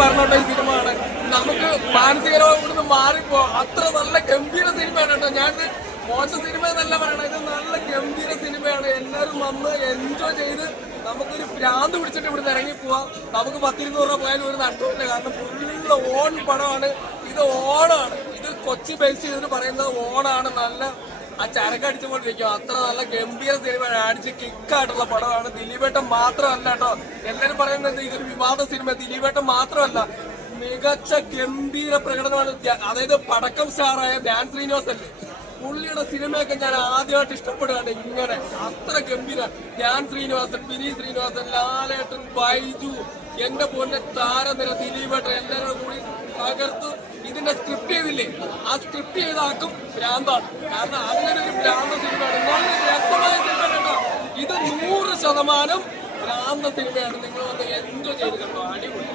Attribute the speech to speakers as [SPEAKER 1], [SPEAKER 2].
[SPEAKER 1] പറഞ്ഞോട്ടെ ഈ സിനിമ ആണ് നമുക്ക് മാനസികരോഗം ഇവിടുന്ന് മാറിപ്പോ അത്ര നല്ല ഗംഭീര സിനിമയാണ് കേട്ടോ. ഞാൻ മോശ സിനിമ എന്നല്ല പറയണത്. ഇത് നല്ല ഗംഭീര സിനിമയാണ്. എല്ലാവരും വന്ന് എൻജോയ് ചെയ്ത് നമുക്കൊരു ഭ്രാന്ത് പിടിച്ചിട്ട് ഇവിടുന്ന് ഇറങ്ങി പോവാം. നമുക്ക് പത്തിരുന്നൂറ് രൂപ പോയാലും ഒരു നഷ്ടമില്ല കാരണം ഫുള്ള് ഓൺ പടമാണ്. ഇത് ഓണാണ്. ഇത് കൊച്ചി ബേസ് ചെയ്തിട്ട് പറയുന്നത് ഓണാണ്. നല്ല ആ ചരക്ക് അടിച്ചുകൊണ്ടിരിക്കും അത്ര നല്ല ഗംഭീര സിനിമ അടിച്ച് കിക്കായിട്ടുള്ള പടമാണ്. ദിലീപേട്ടൻ മാത്രമല്ല കേട്ടോ. എല്ലാരും പറയുന്നത് ഇതൊരു വിവാദ സിനിമ ദിലീപേട്ടൻ മാത്രമല്ല. മികച്ച ഗംഭീര പ്രകടനമാണ് അതായത് പടക്കം സ്റ്റാറായ ധ്യാൻ ശ്രീനിവാസൻ പുള്ളിയുടെ സിനിമയൊക്കെ ഞാൻ ആദ്യമായിട്ട് ഇഷ്ടപ്പെടുകയാണ് ഇങ്ങനെ. അത്ര ഗംഭീര. ധ്യാൻ ശ്രീനിവാസൻ വിനീത് ശ്രീനിവാസൻ ലാലേട്ടൻ ബൈജു എന്റെ പോലെ താരനിര ദിലീപേട്ടൻ എല്ലാവരും കൂടി തകർത്ത് ഇതിന്റെ സ്ക്രിപ്റ്റ് ചെയ്തില്ലേ? ആ സ്ക്രിപ്റ്റ് ചെയ്താക്കും ഭ്രാന്താണ്. കാരണം അങ്ങനെ ഒരു ഭ്രാന്ത സിനിമയാണ് രസമായ സിനിമ ഇത് നൂറ് ശതമാനം ഭ്രാന്ത സിനിമയാണ് നിങ്ങൾ വന്ന് എന്തോ ചെയ്ത് കണ്ടോ? അടിപൊളി.